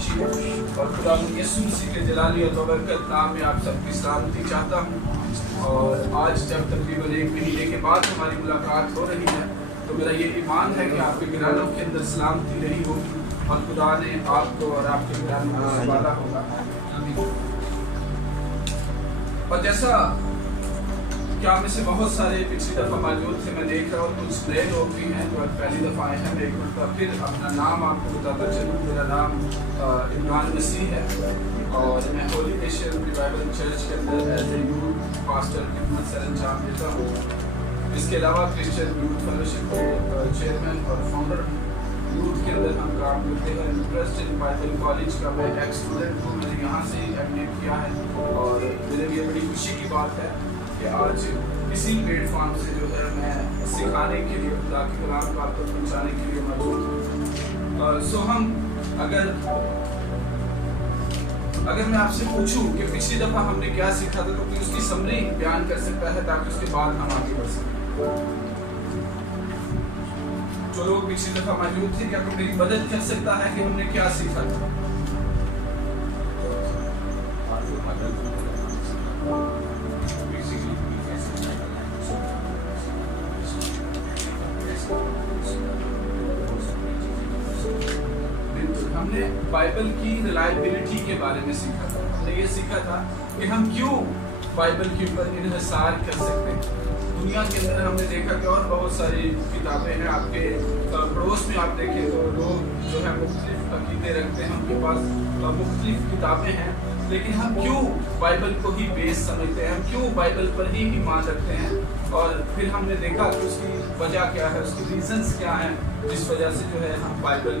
بخشی اور خدا یسوع مسیح کے جلالی اور ببرکت نام میں آپ سب کی سلامتی چاہتا ہوں۔ اور آج جب تقریباً 1 مہینے کے بعد ہماری ملاقات ہو رہی ہے تو میرا یہ ایمان ہے کہ آپ کے گھرانوں کے اندر سلامتی رہی ہوگی اور خدا نے آپ کو اور آپ کے گھرانوں کو سنبھالا ہوگا۔ اور جیسا کیا میں سے بہت سارے پچھلی دفعہ موجود تھے، میں دیکھ رہا ہوں کچھ نئے لوگ بھی ہیں جو پہلی دفعہ آئے ہیں۔ میں ایک مرتبہ پھر اپنا نام آپ کو بتاتا چلوں۔ میرا نام عمران مسیح ہے اور میں ہولی نیشن ریوائول چرچ کے اندر ایز اے یوتھ پاسٹر خدمت سر انجام دیتا ہوں۔ اس کے علاوہ کرسچن یوتھ فیلوشپ کے چیئرمین اور فاؤنڈر یوتھ کے اندر ہم کام کرتے ہیں۔ کرسچن بائبل کالج کا میں ایک اسٹوڈنٹ ہوں، میں نے یہاں سے ایڈمٹ کیا ہے اور میرے لیے بڑی خوشی کی بات ہے کہ آج اسی پلیٹ فارم سے جو ہے میں سکھانے کے لیے خدا کے کلام کو آپ تک پہنچانے کے لیے موجود ہوں۔ سو ہم اگر میں آپ سے پوچھوں کہ پچھلی دفعہ ہم نے کیا سیکھا تھا تو کوئی اس کی سمری بیان کر سکتا ہے تاکہ اس کے بعد ہم آگے بڑھ سکیں۔ جو لوگ پچھلی دفعہ موجود تھے، کیا کوئی میری مدد کر سکتا ہے کہ ہم نے کیا سیکھا تھا؟ ہم نے بائبل کی ریلائبلٹی کے بارے میں سیکھا تھا۔ ہم نے یہ سیکھا تھا کہ ہم کیوں بائبل کے اوپر انحصار کر سکتے ہیں۔ دنیا کے اندر ہم نے دیکھا کہ اور بہت ساری کتابیں ہیں، آپ کے پڑوس میں آپ دیکھیں تو لوگ جو ہے مختلف عقیدے رکھتے ہیں، ان کے پاس مختلف کتابیں ہیں، لیکن ہم کیوں بائبل کو ہی بیس سمجھتے ہیں، ہم کیوں بائبل پر ہی ایمان رکھتے ہیں؟ اور پھر ہم نے دیکھا کہ اس کی وجہ کیا ہے، اس کی ریزنز کیا ہیں جس وجہ سے جو ہے ہم بائبل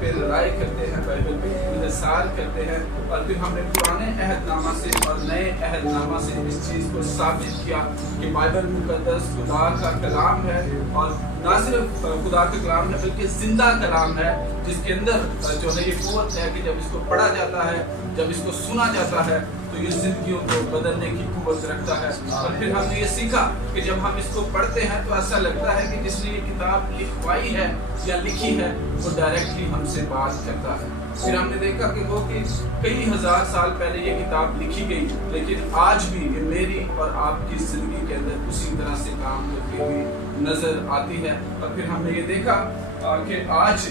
پہ رائے کرتے ہیں، بائبل پہ انحصار کرتے ہیں۔ اور پھر ہم نے پرانے عہد نامہ سے اور نئے عہد نامہ سے اس چیز کو ثابت کیا کہ بائبل مقدس خدا کا کلام ہے، اور نہ صرف خدا کا کلام ہے بلکہ زندہ کلام ہے، جس کے اندر جو ہے یہ قوت ہے کہ جب اس کو پڑھا جاتا ہے، جب اس کو سنا جاتا ہے تو یہ زندگیوں کو بدلنے کی قوت رکھتا ہے۔ اور پھر ہم نے یہ سیکھا کہ جب ہم اس کو پڑھتے ہیں تو ایسا لگتا ہے کہ جس نے یہ کتاب لکھوائی ہے یا لکھی ہے وہ ڈائریکٹلی ہم سے بات کرتا ہے۔ پھر ہم نے دیکھا کہ وہ کہ کئی ہزار سال پہلے یہ کتاب لکھی گئی، لیکن آج بھی یہ میری اور آپ کی زندگی کے اندر اسی طرح سے کام کرتی ہوئی نظر آتی ہے۔ اور پھر ہم نے یہ دیکھا کہ آج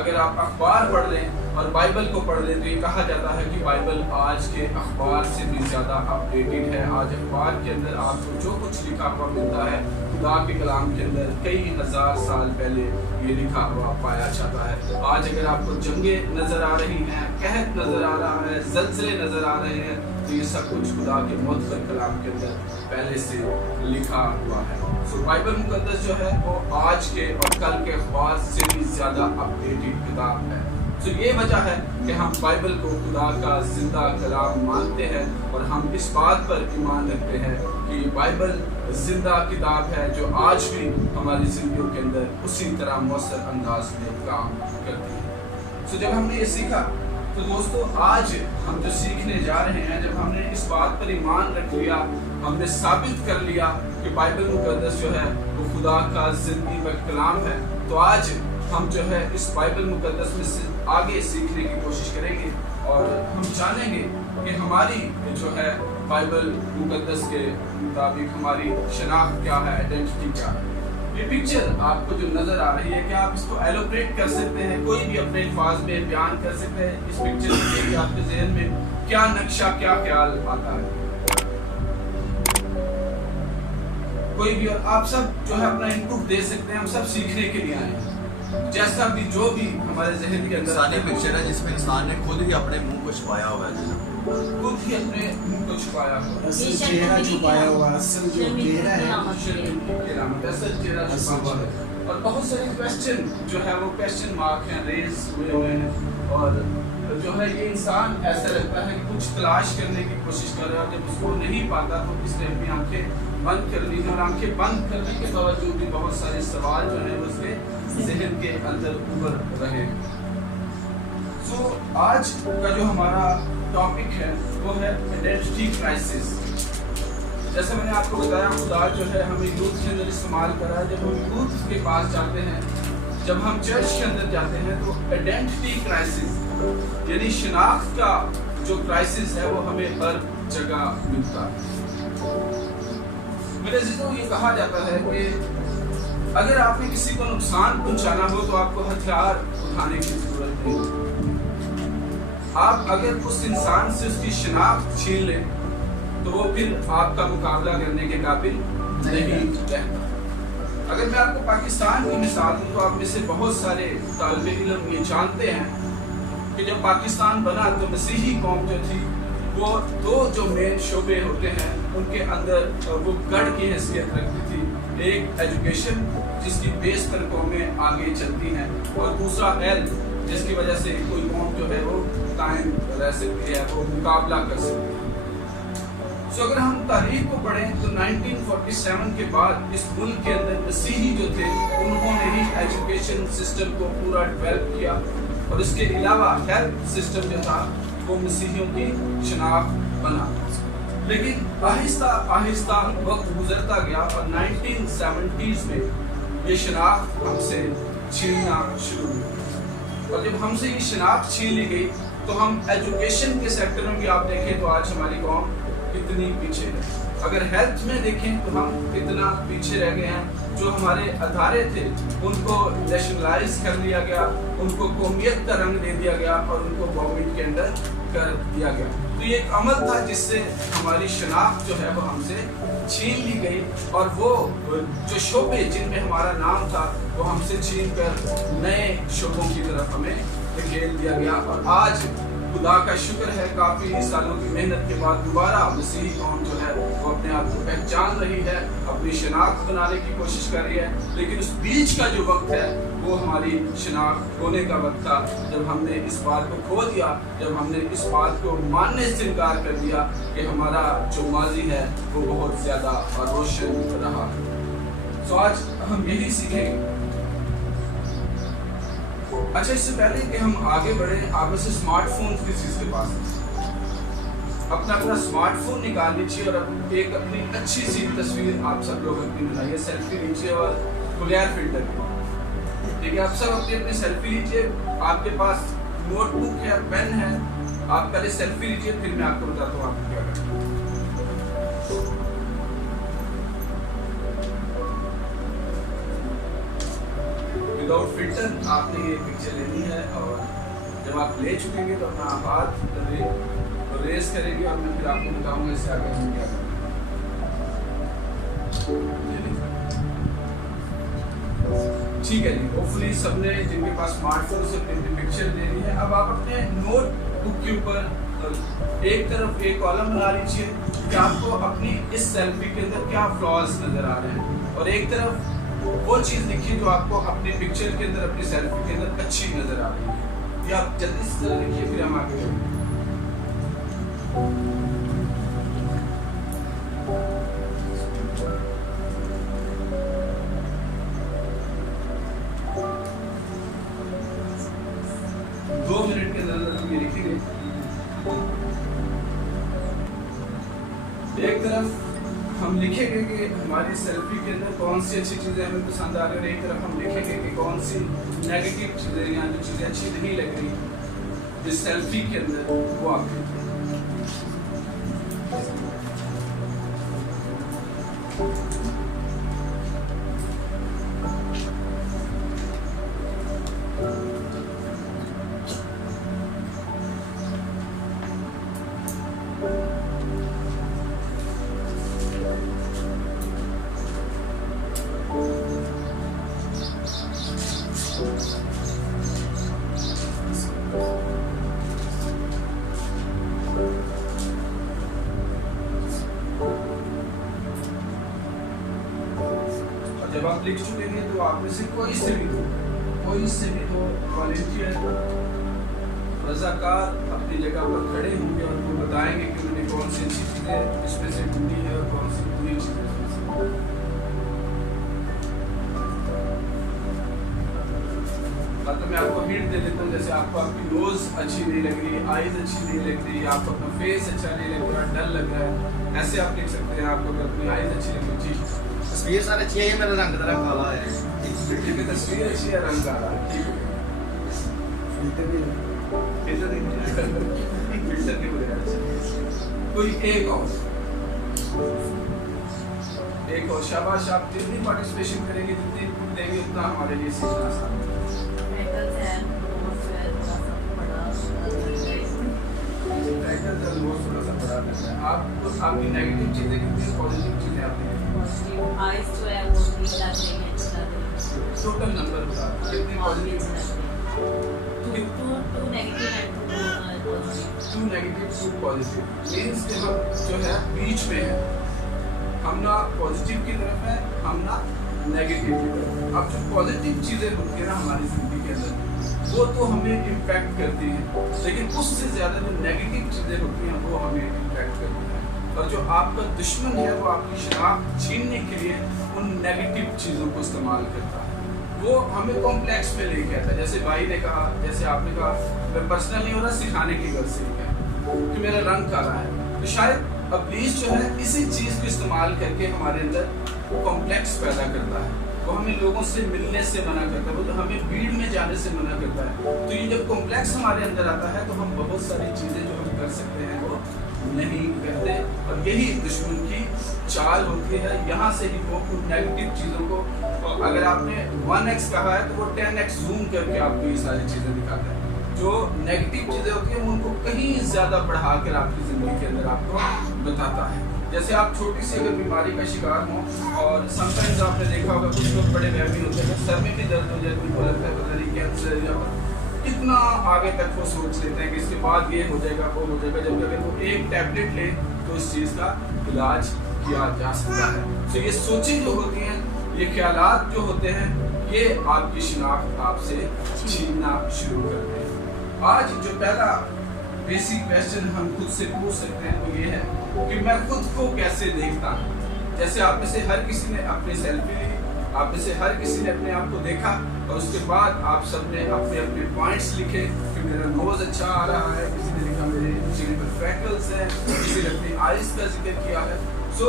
اگر آپ اخبار پڑھ لیں اور بائبل کو پڑھ لیں تو یہ کہا جاتا ہے کہ بائبل آج کے اخبار سے بھی زیادہ اپڈیٹڈ ہے۔ آج اخبار کے اندر آپ کو جو کچھ لکھا ہوا ملتا ہے خدا کے کلام کے اندر کئی ہزار سال پہلے یہ لکھا ہوا پایا جاتا ہے۔ آج اگر آپ کو جنگیں نظر آ رہی ہیں، قحط نظر آ رہا ہے، زلزلے نظر آ رہے ہیں، تو یہ سب کچھ خدا کے معطر کلام کے اندر پہلے سے لکھا ہوا ہے۔ سو بائبل مقدس جو ہے وہ آج کے اور کل کے اخبار سے بھی زیادہ اپڈیٹڈ کتاب ہے۔ تو یہ وجہ ہے کہ ہم بائبل کو خدا کا زندہ کلام مانتے ہیں اور ہم اس بات پر ایمان رکھتے ہیں کہ یہ بائبل زندہ کتاب ہے جو آج بھی ہماری زندگیوں کے اندر اسی طرح مؤثر انداز میں کام کرتی ہے۔ تو جب ہم نے یہ سیکھا تو دوستو آج ہم جو سیکھنے جا رہے ہیں، جب ہم نے اس بات پر ایمان رکھ لیا، ہم نے ثابت کر لیا کہ بائبل مقدس جو ہے وہ خدا کا زندگی کا کلام ہے، تو آج ہم جو ہے اس بائبل مقدس میں سے آگے سیکھنے کی کوشش کریں گے اور ہم جانیں گے کہ ہماری جو ہے بائبل مقدس کے مطابق ہماری شناخت کیا ہے، آئیڈینٹی کیا ہے۔ یہ پکچر آپ کو جو نظر آ رہی ہے، کیا آپ اس کو ایلوبریٹ کر سکتے ہیں؟ کوئی بھی اپنے الفاظ میں بیان کر سکتے ہیں اس پکچر کے آپ کے ذہن میں کیا نقشہ، کیا خیال آتا ہے؟ کوئی بھی، اور آپ سب جو ہے اپنا انپٹ دے سکتے ہیں، ہم سب سیکھنے کے لیے آئے ہیں۔ جیسا بھی جو بھی ہمارے ذہن کے اندر انسانی پکچر ہے جس میں انسان نے خود ہی اپنے منہ کو چھپایا ہوا ہے، خود ہی اپنے منہ کو چھپایا ہوا ہے، اصل چہرہ چھپایا ہوا ہے، اصل جو چہرہ ہے اصل چہرہ چھپا ہوا ہے۔ اور بہت سارے کویسچن جو ہے وہ کویسچن مارک ہیں، ریز ہوئے ہیں، اور جو ہے یہ انسان ایسا لگتا ہے کہ کچھ تلاش کرنے کی کوشش کر رہا ہے، جب اس کو نہیں پاتا تو اس نے اپنی آنکھیں بند کر لی ہیں، اور آنکھیں بند کرنے کے باوجود بھی بہت سارے سوال جو ہیں اس کے ذہن کے اندر ابھر رہے ہیں۔ سو آج کا جو ہمارا ٹاپک ہے وہ ہے آئیڈینٹی کرائسس۔ جیسے میں نے آپ کو بتایا، خدا جو ہے ہمیں یوتھ کے اندر استعمال کرا ہے۔ جب ہم یوتھ کے پاس جاتے ہیں جب ہم چرچ کے اندر جاتے ہیں تو آئیڈینٹی کرائسس یعنی شناخت کا جو کرائسس ہے وہ ہمیں ہر جگہ ملتا ہے۔ میرے عزیزوں، یہ کہا جاتا ہے کہ اگر آپ نے کسی کو نقصان پہنچانا ہو تو آپ کو ہتھیار اٹھانے کی ضرورت نہیں۔ آپ اگر اس انسان سے اس کی شناخت چھین لیں تو وہ پھر آپ کا مقابلہ کرنے کے قابل نہیں رہتا۔ اگر میں آپ کو پاکستان کی مثال دوں تو آپ میں سے بہت سارے طالب علم یہ جانتے ہیں کہ جب پاکستان بنا تو مسیحی قوم جو تھی وہ دو جو مین شعبے ہوتے ہیں ان کے اندر وہ گڑھ کی حیثیت رکھتی تھی۔ ایک ایجوکیشن جس کی بیس پر قومیں آگے چلتی ہیں، اور دوسرا ہیلتھ جس کی وجہ سے کوئی قوم جو ہے وہ قائم رہ سکتی ہے، وہ مقابلہ کر سکتی ہے۔ سو اگر ہم تاریخ کو پڑھیں تو 1947 کے بعد اس ملک کے اندر مسیحی جو تھے انہوں نے ہی ایجوکیشن سسٹم کو پورا ڈیولپ کیا، اور اس کے علاوہ ہیلتھ سسٹم جو تھا وہ مسیحیوں کی شناخت بنا۔ لیکن آہستہ آہستہ وقت گزرتا گیا اور 1970s میں یہ شناخت ہم سے چھیننا شروع ہوئی، اور جب ہم سے یہ شناخت چھین لی گئی تو ہم ایجوکیشن کے سیکٹر میں بھی آپ دیکھیں تو آج ہماری قوم کتنی پیچھے ہے۔ اگر ہیلتھ میں دیکھیں تو ہم کتنا پیچھے رہ گئے ہیں۔ جو ہمارے ادارے تھے ان کو نیشنلائز کر لیا گیا، ان کو قومیت کا رنگ دے دیا گیا اور ان کو گورنمنٹ کے انڈر کر دیا گیا۔ تو یہ ایک عمل تھا جس سے ہماری شناخت جو ہے وہ ہم سے چھین لی گئی، اور وہ جو شعبے جن میں ہمارا نام تھا وہ ہم سے چھین کر نئے شعبوں کی طرف ہمیں دھکیل دیا گیا۔ اور آج خدا کا شکر ہے کافی سالوں کی محنت کے بعد دوبارہ مسیحی قوم جو ہے وہ اپنے آپ کو پہچان رہی ہے، اپنی شناخت بنانے کی کوشش کر رہی ہے، لیکن اس بیچ کا جو وقت ہے وہ ہماری شناخت ہونے کا وقت تھا جب ہم نے اس بات کو کھو دیا، جب ہم نے اس بات کو ماننے سے انکار کر دیا کہ ہمارا جو ماضی ہے وہ بہت زیادہ روشن رہا۔ سو آج ہم یہی سیکھیں گے۔ اچھا، اس سے پہلے کہ ہم آگے بڑھیں، آپ میں سے اسمارٹ فون کس چیز کے پاس ہے؟ اپنا اسمارٹ فون نکال لیجیے اور ایک اپنی اچھی سی تصویر آپ سب لوگ اپنی بنائیے، سیلفی لیجیے اور کلیئر فلٹر کیجیے۔ ٹھیک ہے، آپ سب اپنی سیلفی لیجیے۔ آپ کے پاس نوٹ بک ہے، پین ہے، آپ پہلے سیلفی لیجیے، پھر میں آپ کو بتاتا ہوں آپ کو کیا کرنا ہے۔ وداؤٹ فلٹر آپ نے یہ پکچر لینی ہے، اور جب آپ لے چکیں گے تو اپنا ہاتھ ریز کریں گے اور میں پھر آپ کو بتاؤں گا اس سے آگے ہم کیا کریں گے۔ ٹھیک ہے جی، ہوپفلی سب نے جن کے پاس اسمارٹ فون سے اپنی پکچر لینی ہے، اب آپ اپنے نوٹ بک کے اوپر ایک طرف ایک کالم بنا لیجیے کہ آپ کو اپنی اس سیلفی کے اندر کیا فلاز نظر آ رہے ہیں، اور ایک طرف وہ چیز لکھیے جو آپ کو اپنی پکچر کے اندر، اپنی سیلفی کے اندر اچھی نظر آ رہی ہے۔ یہ آپ جلدی سے لکھیے، پھر ہم آگے بڑھیں گے۔ دو منٹ کے اندر ہم یہ لکھیں گے۔ ایک طرف ہم لکھیں گے کہ ہماری سیلفی کے اندر کون سی اچھی چیزیں ہمیں پسند آ رہی ہیں، اور ایک طرف ہم لکھیں گے کہ کون سی نیگیٹو چیزیں یا جو چیزیں اچھی نہیں لگ رہی اس سیلفی کے اندر وہ آپ لکھیں۔ جب آپ لکھ چکے ہیں تو آپ میں سے کوئی سے بھی دو والنٹیئر رضاکار اپنی جگہ پر کھڑے ہوں گے اور وہ بتائیں گے کہ انہوں نے کون سی اچھی چیزیں اس میں سے ڈھونڈی ہے اور کون سی بری چیزیں اس میں سے۔ میں آپ کو ہنٹ دے دیتا ہوں، جیسے آپ کو آپ کی نوز اچھی نہیں لگ رہی، آئیز اچھی نہیں لگ رہی، آپ کو اپنا فیس اچھا نہیں لگ رہا، ڈل لگ رہا ہے، ایسے آپ لکھ سکتے ہیں۔ آپ کو اگر اپنی آئیز اچھی لگ رہی ہے तस्वीर सारी अच्छी है, मेरा रंग तेरा काला है। ठीक है, तस्वीर अच्छी है, रंग काला है, ठीक है। फिल्टर भी है। फिल्टर नहीं बोलेगा। कोई एक और शाबाश, आप जितनी पार्टिसिपेशन करेंगे, जितनी इनपुट देंगे, उतना हमारे लिए सीखना आसान है। थोड़ा सा बड़ा करना है। आपको आपकी नेगेटिव चीजें कितनी, पॉजिटिव चीजें आपने टोटल नंबर बता कितनी पॉजिटिव, 2 नेगेटिव 2 पॉजिटिव, मीन्स कि हम जो है बीच में है, हम ना पॉजिटिव की तरफ है, हम ना नेगेटिव की तरफ। अब जो पॉजिटिव चीज़ें होती है ना हमारी जिंदगी के अंदर, वो तो हमें इम्पैक्ट करती हैं, लेकिन उससे ज़्यादा जो नेगेटिव चीज़ें होती हैं वो हमें इम्पैक्ट करती हैं। और जो आपका दुश्मन है वो आपकी शनाख्त छीनने के लिए उन नेगेटिव चीज़ों को इस्तेमाल करता है। वो हमें कॉम्प्लेक्स में लेके आता है। जैसे भाई ने कहा, जैसे आपने कहा, मैं पर्सनल नहीं हो रहा, सिखाने की गलत से है कि मेरा रंग काला है, तो शायद इब्लीस जो है इसी चीज़ को इस्तेमाल करके हमारे अंदर कॉम्प्लेक्स पैदा करता है। वो हमें लोगों से मिलने से मना करता है, वो तो हमें भीड़ में जाने से मना करता है। तो ये जब कॉम्प्लेक्स हमारे अंदर आता है तो हम बहुत सारी चीज़ें जो हम कर सकते हैं वो नहीं करते, और यही दुश्मन की चाल होती है। यहाँ से ही वो उन नेगेटिव चीज़ों को, अगर आपने 1x कहा है तो वो 10x जूम करके आपको ये सारी चीज़ें दिखाता है। जो नेगेटिव चीज़ें होती हैं उनको कहीं ज़्यादा बढ़ाकर आपकी ज़िंदगी के अंदर आपको बताता है। जैसे आप छोटी सी अगर बीमारी का शिकार हो, और समटाइम्स आपने देखा होगा कुछ लोग बड़े वहमी होते हैं, सर में भी दर्द हो जाए, उनको लगता है पता नहीं कैंसर, या कितना आगे तक वो सोच लेते हैं कि इसके बाद ये हो जाएगा, वो हो जाएगा, जबकि अगर वो एक टैबलेट ले तो इस चीज़ का इलाज किया जा सकता है। तो ये सोचें जो होती हैं, ये ख्यालात जो होते हैं, ये आपकी शिनाख्त आपसे छीनना शुरू करते हैं। आज जो पहला बेसिक क्वेश्चन हम खुद से पूछ सकते हैं वो ये है कि मैं खुद को कैसे देखता हूँ। जैसे आप में से हर किसी ने अपनी सेल्फी ली, आप में से हर किसी ने अपने आप को देखा, और उसके बाद आप सब ने अपने अपने पॉइंट्स लिखे कि मेरा नोज़ अच्छा आ रहा है, किसी ने लिखा मेरे चेहरे पर फ्रैकल्स हैं, किसी ने अपनी आइज़ का जिक्र किया है। सो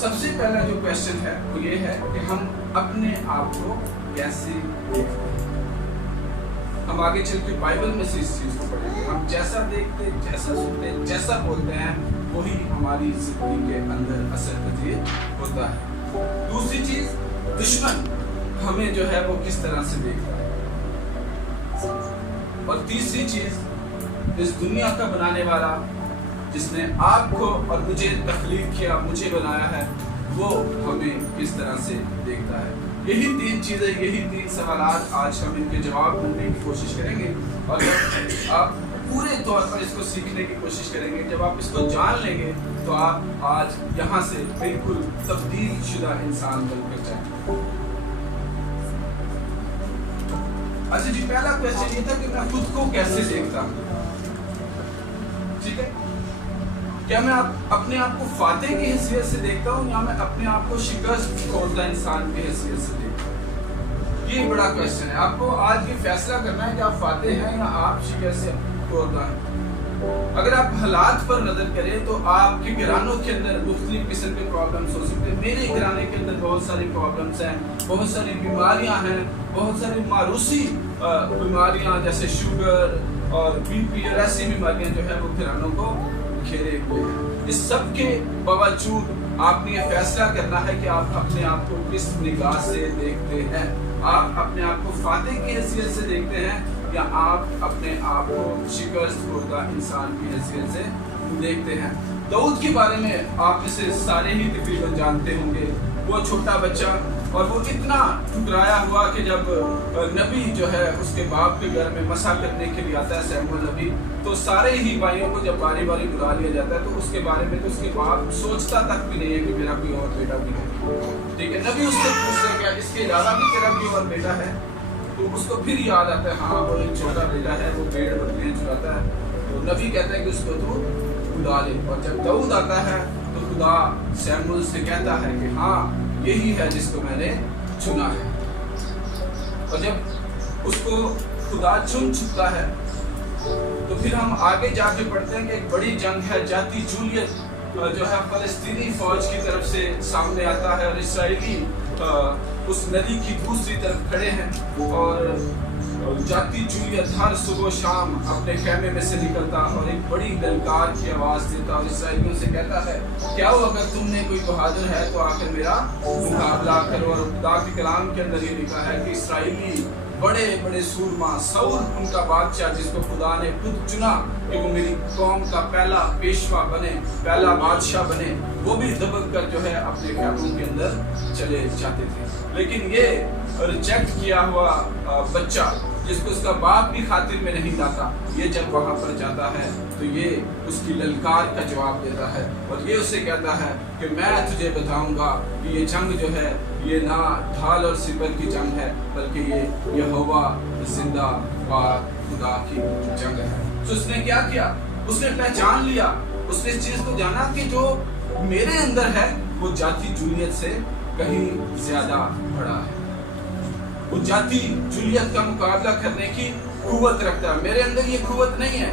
सबसे पहला जो क्वेश्चन है वो ये है कि हम अपने आप को कैसे देखते हैं। हम आगे चल के बाइबल में से इस चीज़ को पढ़ेंगे। हम जैसा देखते, जैसा सुनते, जैसा बोलते हैं, वही हमारी जिंदगी के अंदर असर पजीर होता है। दूसरी चीज़, दुश्मन हमें जो है वो किस तरह से देखता है। और तीसरी चीज़, इस दुनिया का बनाने वाला जिसने आपको और मुझे तख्लीक किया, मुझे बनाया है, वो हमें किस तरह से देखता है। यही 3 चीज़ें, यही 3 सवालात आज हम इनके जवाब ढूंढने की कोशिश करेंगे। और जब आप पूरे तौर पर इसको सीखने की कोशिश करेंगे, जब आप इसको जान लेंगे, तो आप आज यहाँ से बिल्कुल तब्दील शुदा इंसान बनकर जाएंगे। अच्छा जी, पहला क्वेश्चन ये था कि मैं खुद को कैसे देखता हूँ। ठीक है, क्या मैं अपने आप को फातेह की हैसियत से देखता हूँ, या मैं अपने आप को शिकस्त खोरदा इंसान की हैसियत से देखता हूँ? ये बड़ा क्वेश्चन है। आपको आज ये फैसला करना है कि आप फातेह हैं या आप शिकस्त खोरदा हैं। अगर आप हालात पर नजर करें तो आपके घरानों के अंदर मुख्तलिफ किस्म के प्रॉब्लम्स हो सकते हैं। मेरे घराने के अंदर बहुत सारी प्रॉब्लम्स हैं, बहुत सारी बीमारियां हैं, बहुत सारी मारूसी बीमारियां जैसे शुगर और बीपी और ऐसी बीमारियां जो है वो घरानों को घेरे हुए हैं। इस सब के बावजूद आपने ये फैसला करना है कि आप अपने आप को किस निगाह से देखते हैं। आप अपने आप को फातेह की हैसियत से देखते हैं, या आप अपने आप को शिकस्त खुर्दा इंसान की हैसियत से देखते हैं। दाऊद के बारे में आप इसे सारे ही तकरीबन जानते होंगे। वो छोटा बच्चा, और वो इतना ठुकराया हुआ कि जब नबी जो है उसके बाप के घर में मसा करने के लिए आता है, सैमुअल नबी, तो सारे ही भाइयों को जब बारी बारी बुला लिया जाता है तो उसके बारे में तो उसके बाप सोचता तक भी नहीं है कि मेरा कोई और बेटा भी है। ठीक है, नबी उससे पूछते हैं क्या इसके अलावा भी तेरा कोई और बेटा है? तो उसको फिर याद आता है, हाँ वो एक छोटा बेटा है, वो भेड़ बकरियां चुराता है। तो नबी कहता है कि उसको तू बुला ले। और जब दाऊद आता है तो खुदा सैमुअल से कहता है कि हाँ यही है जिसको मैंने चुना है। और जब उसको खुदा चुन चुका है तो फिर हम आगे जाके पढ़ते हैं कि एक बड़ी जंग है, जाती जूलियत जो है फलस्तीनी फौज की तरफ से सामने आता है और इसराइली उस नदी की दूसरी तरफ खड़े हैं और जाती जूलियत हर सुबह शाम अपने खेमे में से निकलता और एक बड़ी ललकार की आवाज देता और इसराइलियों से कहता है, क्या हो अगर तुमने कोई बहादुर है तो आकर मेरा मुकाबला करो। और खुदा के कलाम के अंदर ये लिखा है कि इसराइली बड़े बड़े सूरमा साउल उनका बादशाह जिसको खुदा ने खुद चुना कि वो मेरी कौम का पहला पेशवा बने, पहला बादशाह बने, वो भी दबक कर जो है अपने खेमों के अंदर चले जाते थे। लेकिन ये रिजेक्ट किया हुआ बच्चा जिसको उसका बाप भी खातिर में नहीं लाता, ये जब वहां पर जाता है तो ये उसकी ललकार का जवाब देता है और ये उसे कहता है कि मैं तुझे बताऊंगा कि ये जंग जो है ये ना ढाल और सिपर की जंग है बल्कि ये यहोवा जिंदा और खुदा की जंग है। तो उसने क्या किया, उसने पहचान लिया, उसने इस चीज को जाना कि जो मेरे अंदर है वो जाति जूलियत से कहीं ज्यादा बड़ा है। वो जाति जूलियत का मुकाबला करने की कुव्वत रखता है, मेरे अंदर ये कुव्वत नहीं है।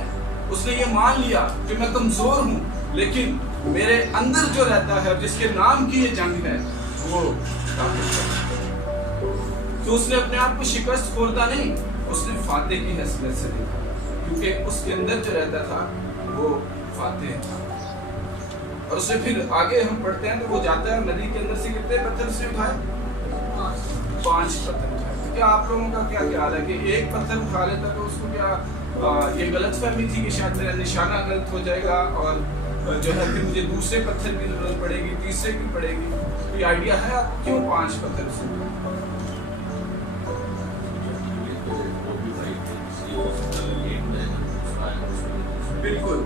उसने ये मान लिया कि मैं कमजोर हूँ, लेकिन मेरे अंदर जो रहता है जिसके नाम की ये जंग है वो तो उसने अपने आप को शिकस्त खोरदा नहीं, उसने फातेह की हैसियत से देखा क्योंकि उसके अंदर जो रहता था वो फातेह था। और उससे फिर आगे हम पढ़ते हैं तो वो जाता है नदी के अंदर से कितने पत्थर उसने उठाए, 5 पत्थर उठाए। तो क्या आप लोगों का क्या ख्याल है कि एक पत्थर उठा लेता तो उसको क्या ये गलत फहमी थी कि शायद मेरा निशाना गलत हो जाएगा और जो है फिर मुझे दूसरे पत्थर की जरूरत पड़ेगी, तीसरे की पड़ेगी। कोई आइडिया है आपको क्यों 5 पत्थर से? बिल्कुल,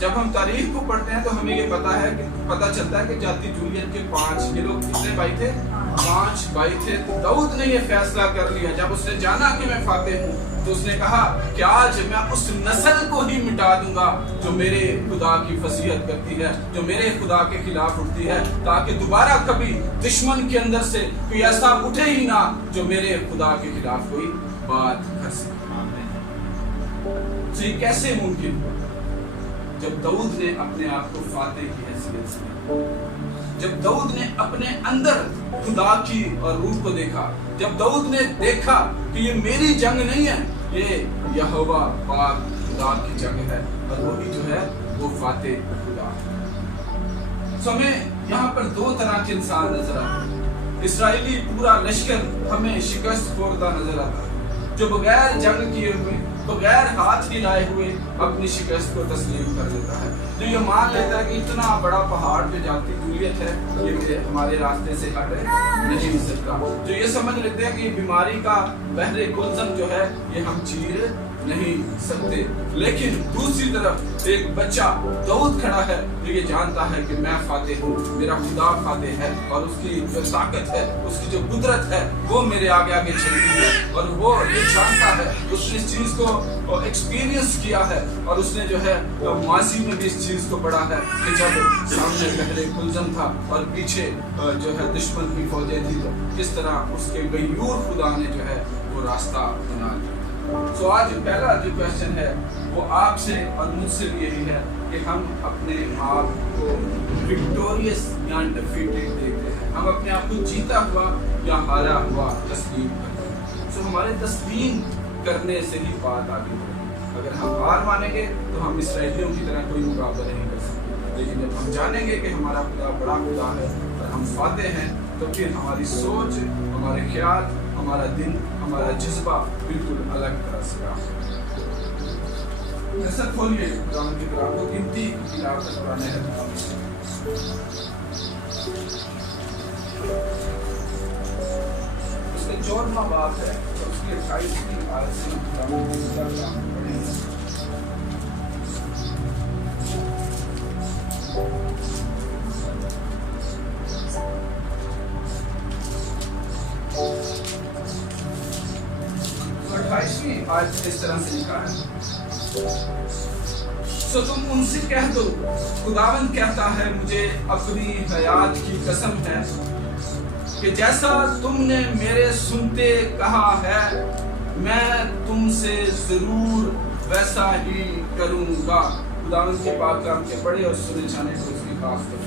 जब हम तारीख को पढ़ते हैं तो हमें ये पता चलता है कि जाति जूलियत के 5 ये लोग कितने भाई थे, 5 भाई थे। तो दाऊद ने ये फैसला कर लिया जब उसने जाना कि मैं फातेह हूँ तो उसने कहा कि आज मैं उस नस्ल को ही मिटा दूंगा जो मेरे खुदा की फसीहत करती है, जो मेरे खुदा के खिलाफ उठती है, ताकि दोबारा कभी दुश्मन के अंदर से कोई ऐसा उठे ही ना जो मेरे खुदा के खिलाफ कोई बात कर सके। तो ये कैसे मुमकिन हुआ? जब दाऊद ने अपने आप को फातेह की हैसियत से, जब दाऊद ने अपने अंदर खुदा की और रूह को देखा, जब दाऊद ने देखा कि ये मेरी जंग नहीं है, ये यहोवा पाक खुदा की जंग है और वो भी जो है वो फातेह खुदा है। सो हमें यहाँ पर 2 तरह के इंसान नजर आते हैं। इस्राएली पूरा लश्कर हमें शिकस्त खोरदा नजर आता है जो बगैर जंग किए हुए, बगैर हाथ हिलाए हुए अपनी शिकस्त को तस्लीम कर देता है, जो ये मान लेता है कि इतना बड़ा पहाड़ जो जाती जूलियत है ये हमारे रास्ते से हट नहीं सकता, जो ये समझ लेते हैं कि ये बीमारी का बहरे गुलजम जो है ये हम चीर नहीं सकते। लेकिन दूसरी तरफ एक बच्चा दाऊद खड़ा है जो ये जानता है कि मैं फातेह हूँ, मेरा खुदा फातेह है और उसकी जो ताकत है, उसकी जो कुदरत है वो मेरे आगे आगे चलती है और वो ये जानता है, उसने इस चीज को एक्सपीरियंस किया है और उसने जो है माजी में भी इस चीज को पढ़ा है कि जब सामने पहले गुलजम था और पीछे जो है दुश्मन की फौजें थी तो किस तरह उसके गयूर खुदा ने जो है वो रास्ता बना दिया। तो आज पहला जो क्वेश्चन है वो आपसे और मुझसे भी यही है कि हम अपने आप को विक्टोरियस या डिफीटेड देखते हैं, हम अपने आप को जीता हुआ या हारा हुआ तस्लीम करते हैं। तो हमारे तस्लीम करने से ही बात आगे बढ़ेगी। अगर हम हार मानेंगे तो हम इसराइलियों की तरह कोई मुकाबला नहीं कर सकते, लेकिन जब हम जानेंगे कि हमारा खुदा बड़ा खुदा है और हम फातेह हैं तो फिर हमारी सोच, हमारे ख्याल, हमारा दिन, हमारा जज्बा बिल्कुल अलग तरह से रहा। ऐसा खोलिए कुरान की किताब को, गिनती की किताब का कुरान है, उसका 14वां बाब है और उसकी 28वीं आयत से कुरान की किताब पढ़ेंगे। आज इस तरह से लिखा है, तो तुम उनसे कह दो, खुदावंद कहता है मुझे अपनी हयात की कसम है कि जैसा तुमने मेरे सुनते कहा है मैं तुमसे जरूर वैसा ही करूंगा। खुदावंद के पाक कलाम के पढ़े और सुने जाने को उसकी खास करते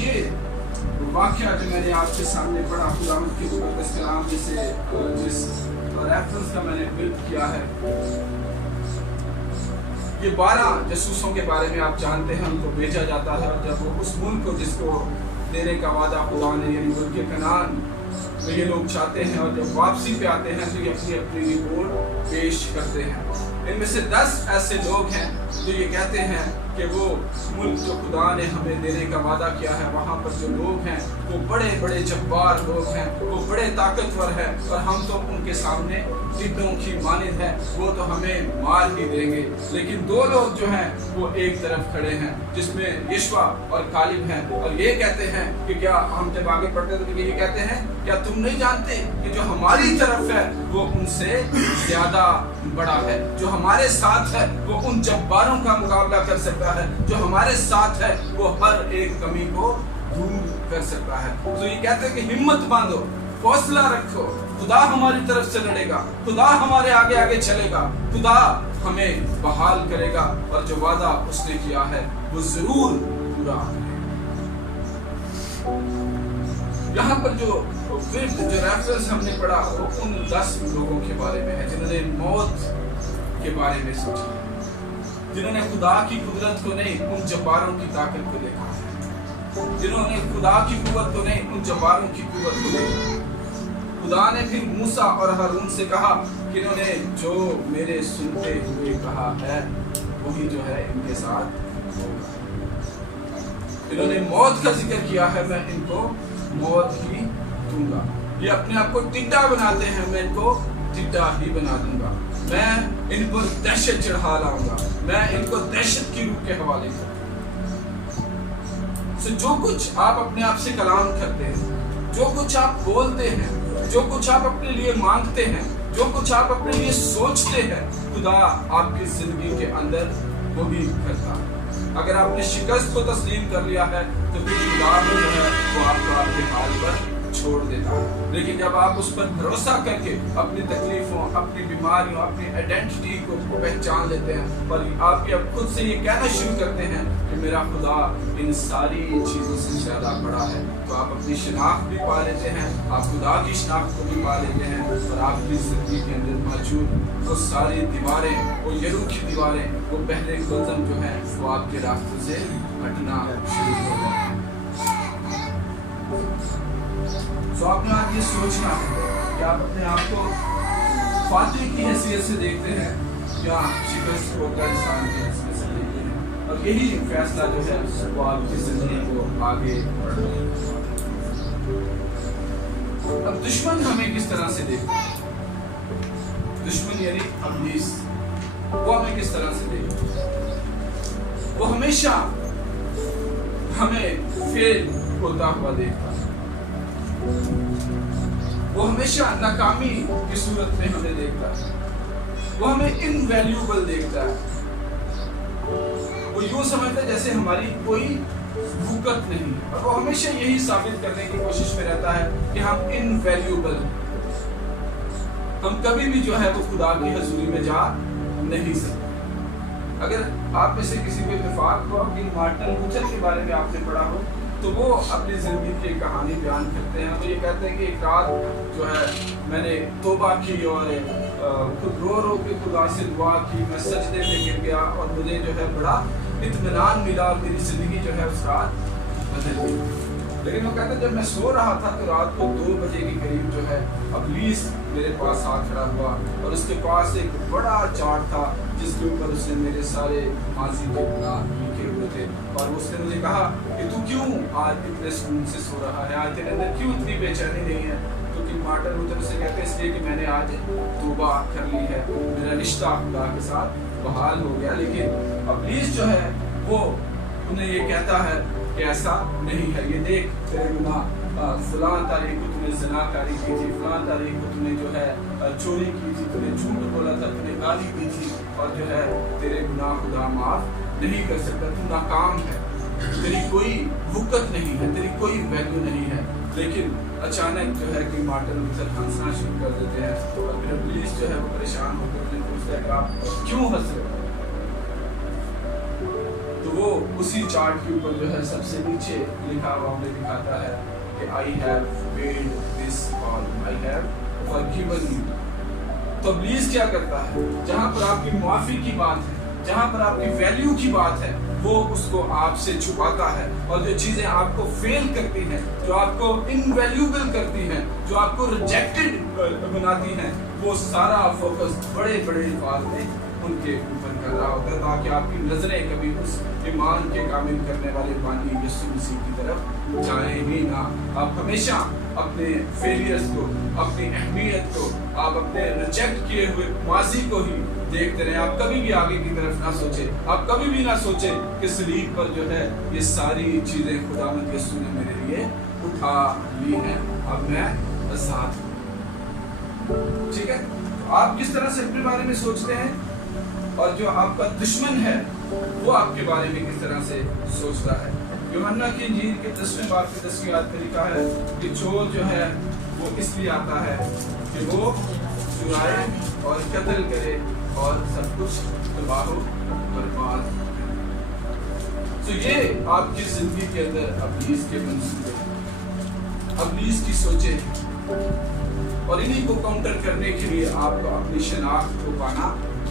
ये वाक्य जो मैंने आपके सामने पढ़ा खुदावंद के मुकद्दस कलाम में से जिस रेफरेंस का मैंने बिल्ड किया है, ये 12 जासूसों के बारे में आप जानते हैं, उनको भेजा जाता है और जब वो उस मुल्क को जिसको देने का वादा खुदा ने यानी मुल्क कनान में ये लोग चाहते हैं और जब वापसी पे आते हैं तो ये अपनी अपनी रिपोर्ट पेश करते हैं। इनमें से 10 ऐसे लोग हैं जो ये कहते हैं कि वो मुल्क जो खुदा ने हमें देने का वादा किया है वहाँ पर जो लोग हैं वो बड़े बड़े जब्बार लोग हैं, वो बड़े ताकतवर हैं और हम तो उनके सामने टिड्डों की मानिंद है, वो तो हमें मार ही देंगे। लेकिन 2 लोग जो हैं वो एक तरफ खड़े हैं जिसमें यशवा और कालिब हैं और ये कहते हैं कि क्या हम जब आगे पढ़ते तो ये कहते हैं क्या तुम नहीं जानते कि जो हमारी तरफ है वो उनसे ज्यादा बड़ा है, जो हमारे साथ है वो उन जब्बारों का मुकाबला कर सकता है, जो हमारे साथ है वो हर एक कमी को दूर कर सकता है। तो ये कहते हैं कि हिम्मत बांधो, हौसला रखो, खुदा हमारी तरफ से लड़ेगा, खुदा हमारे आगे आगे चलेगा, खुदा हमें बहाल करेगा और जो वादा उसने किया है वो जरूर पूरा करेगा। यहाँ पर जो रेफरेंस हमने पढ़ा वो उन 10 लोगों के बारे में है जिन्होंने मौत के बारे में सोचा, जिन्होंने खुदा की कुदरत को नहीं उन जब्बारों की ताकत को देखा, जिन्होंने खुदा की कुव्वत को नहीं उन जब्बारों की कुव्वत को देखा। खुदा ने फिर मूसा और हारून से कहा कि इन्होंने जो मेरे सुनते हुए कहा है वही जो है इनके साथ होगा। इन्होंने मौत का जिक्र किया है, मैं इनको मौत ही दूंगा। ये अपने आप को टिड्डा बनाते हैं, मैं इनको टिड्डा ही बना दूंगा। मैं इन पर दहशत चढ़ा लाऊंगा, मैं इनको दहशत की रूह के हवाले करूंगा। जो कुछ आप अपने आप से कलाम करते हैं, जो कुछ आप बोलते हैं, जो कुछ आप अपने लिए मांगते हैं, जो कुछ आप अपने लिए सोचते हैं, खुदा आपकी जिंदगी के अंदर वही करता है। अगर आपने शिकस्त को तस्लीम कर लिया है तो फिर खुदा जो है वो आपको आपके हाल पर छोड़ देता है। लेकिन जब आप उस पर भरोसा करके अपनी तकलीफों, अपनी बीमारियों, अपनी आइडेंटिटी को पहचान लेते हैं और आप अब खुद से ये कहना शुरू करते हैं कि मेरा खुदा इन सारी चीज़ों से ज़्यादा बड़ा है, तो आप अपनी शनाख्त भी पा लेते हैं, आप खुदा की शनाख्त को भी पा लेते हैं और आपकी जिंदगी के अंदर मौजूद वो सारी दीवारें, वो यरूह की दीवारें, वो पहले कदम जो है वो आपके रास्ते से हटना शुरू हो जाए। तो आपने आज ये सोचना है कि आप अपने आप को फातिह की हैसियत से देखते हैं या शिकस्त होता इंसान की हैसियत से देखते हैं, और यही फैसला जो है वो आपकी जिंदगी को आगे बढ़ाएगा। अब दुश्मन हमें किस तरह से देखता है? दुश्मन यानी इब्लीस, वो हमें किस तरह से देखता है? वो हमेशा हमें फेल होता हुआ देखता है, वो हमेशा नाकामी की सूरत में हमें देखता है, वो हमें इनवैल्यूएबल देखता है, वो यूं समझता है जैसे हमारी कोई वक़्त नहीं है, और वो हमेशा यही साबित करने की कोशिश में रहता है कि हम इनवैल्यूएबल हैं, हम कभी भी जो है वो खुदा की हजूरी में जा नहीं सकते। अगर आप में से किसी को इत्तेफाक हो कि मार्टिन लूथर के बारे में आपने पढ़ा हो तो वो अपनी जिंदगी की कहानी बयान करते हैं। वो ये कहते हैं कि एक रात जो है मैंने तौबा की और खुद रो रो के खुदा से दुआ की, मैं सजदे में गिर गया और मुझे जो है बड़ा इत्मीनान मिला और मेरी जिंदगी जो है उस रात बदल गई। लेकिन वो कहते हैं जब मैं सो रहा था तो रात को 2 बजे के करीब जो है इब्लीस मेरे पास आ खड़ा हुआ और उसके पास एक बड़ा चार्ट था जिसके ऊपर उसने मेरे सारे माजी के गुनाह लिखे हुए थे, और उसने मुझे कहा कि तू क्यों आज इतने सुकून से सो रहा है, आज तेरे अंदर क्यों इतनी बेचैनी नहीं है? क्योंकि मार्टिन लूथर से कहते हैं इसलिए कि मैंने आज तौबा कर ली है, मेरा रिश्ता खुदा के साथ बहाल हो गया। लेकिन इब्लीस जो है वो उन्हें ये कहता है कि ऐसा नहीं है, ये देख तेरे गुनाह, फलां तारीख को तूने ज़िनाकारी की थी, फलां तारीख को तूने जो है चोरी की थी, तूने झूठ बोला था, तूने गाली दी थी, और जो है तेरे गुनाह खुदा माफ नहीं कर सकता, तू नाकाम है, तेरी कोई वक़्त नहीं है, तेरी कोई वैल्यू नहीं है। लेकिन अचानक जो है कि मार्टिन लूथर हंसना शुरू कर देते हैं और फिर इब्लीस जो है वो परेशान होकर उन्हें पूछता पूछता है कि आप क्यों हंस रहे हो, तो वो उसी चार्ट के ऊपर जो है सबसे नीचे लिखा हुआ हमें दिखाता है कि I have paid this all, I have forgiven you. तो इब्लीस क्या करता है, जहां पर आपकी माफी की बात है, जहां पर आपकी वैल्यू की बात है, वो उसको आपसे छुपाता है, और जो चीजें आपको फेल करती हैं, जो आपको इनवैल्यूएबल करती हैं, जो आपको रिजेक्टेड बनाती हैं, वो सारा फोकस बड़े बड़े अल्फाज में उनके ऊपर कर रहा होता है, ताकि आपकी नजरें कभी उस ईमान के कामिल करने वाले बानी यीशु मसीह की तरफ जाएं ही ना। आप हमेशा अपने फेलियर्स को, अपनी अहमियत को, आप अपने रिजेक्ट किए हुए माजी को ही देखते रहे। आप कभी भी आगे की तरफ ना सोचें, आप कभी भी ना सोचें कि सलीब पर जो है ये सारी चीजें खुदावंद यीशु ने मेरे लिए उठा ली हैं, अब मैं आजाद हूं। ठीक है, तो आप किस तरह से अपने बारे में सोचते हैं, और जो आपका दुश्मन है वो आपके बारे में किस तरह से सोचता है। यूहन्ना की इंजील के 10वें बाब की 10वीं आयत में लिखा है कि चोर जो है वो इसलिए आता है कि वो चुराए और कत्ल करे और सब कुछ तबाह बर्बाद करे। तो ये आपकी जिंदगी के अंदर इब्लीस के मंसूबे, इब्लीस की सोचें, और इन्हीं को काउंटर करने के लिए आपको अपनी शनाख्त को पाना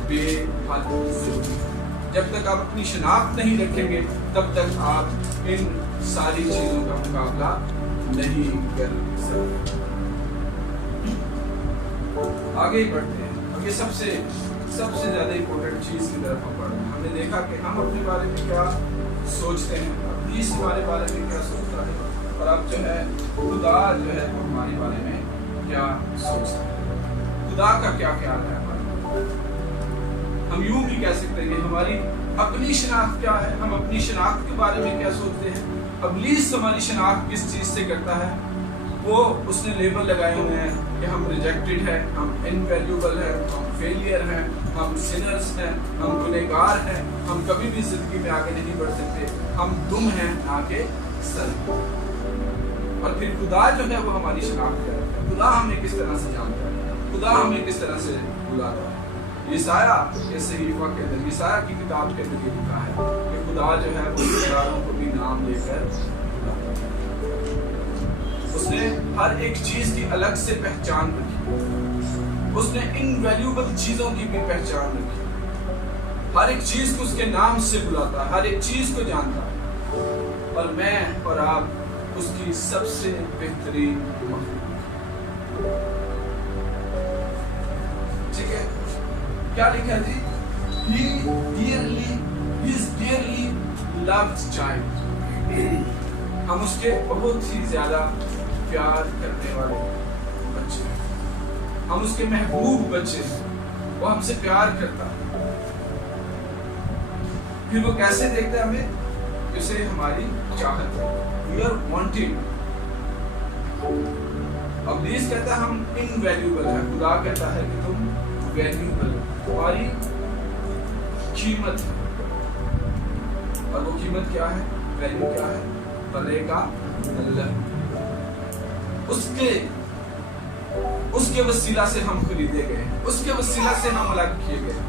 बेहद जरूरी है। जब तक आप अपनी शनाख्त नहीं रखेंगे तब तक आप इन सारी चीजों का मुकाबला नहीं कर सकते। आगे ही बढ़ते हैं, अब ये सबसे ज्यादा इम्पोर्टेंट चीज की तरफ हम बढ़ते हैं। हमने देखा कि हम अपने बारे में क्या सोचते हैं, इब्लीस हमारे बारे में क्या सोचता है, और अब जो है खुदा जो है वो हमारे बारे में क्या सोचता है, खुदा का क्या ख्याल है हमारे। हम यूं भी कह सकते हैं कि हमारी अपनी शनाख्त क्या है, हम अपनी शनाख्त के बारे में क्या सोचते हैं। इब्लीस हमारी शनाख्त किस चीज से करता है, वो उसने लेबल लगाए हुए हैं कि हम रिजेक्टेड हैं, हम इनवैल्यूएबल हैं, हम फेलियर हैं, हम सिनर्स हैं, हम गुनहगार हैं, हम कभी भी जिंदगी में आगे नहीं बढ़ सकते, हम दुम हैं ना के सर। और फिर खुदा जो है वो हमारी शनाख्त करता है, खुदा हमें किस तरह से जानता है, खुदा हमें किस तरह से बुलाता है। यशाया के सहीफा के अंदर, यशाया की किताब के अंदर लिखा है कि खुदा जो है वो गुनहगारों को भी नाम लेकर बुलाता है। उसने हर एक चीज की अलग से पहचान रखी, उसने इनवैल्यूएबल चीजों की भी पहचान रखी, हर एक चीज को उसके नाम से बुलाता है, हर एक चीज को जानता है, और मैं और आप उसकी सबसे बेहतरीन मखलूक। ठीक है, क्या लिखा है जी, he is dearly loved child। हम उसके बहुत ही ज्यादा प्यार करने वाले बच्चे, हम उसके महबूब बच्चे, वो हमसे प्यार करता है। फिर वो कैसे देखता है हमें, उसे हमारी चाहत है, we are wanted। इब्लीस कहता है हम इनवैल्यूएबल है, खुदा कहता है कि तुम वैल्यूएबल, तुम्हारी कीमत है। और वो कीमत क्या है, वैल्यू क्या है, बनेगा अल्लाह। उसके वसीला से हम खरीदे गए, उसके वसीला से हम अलग किए गए,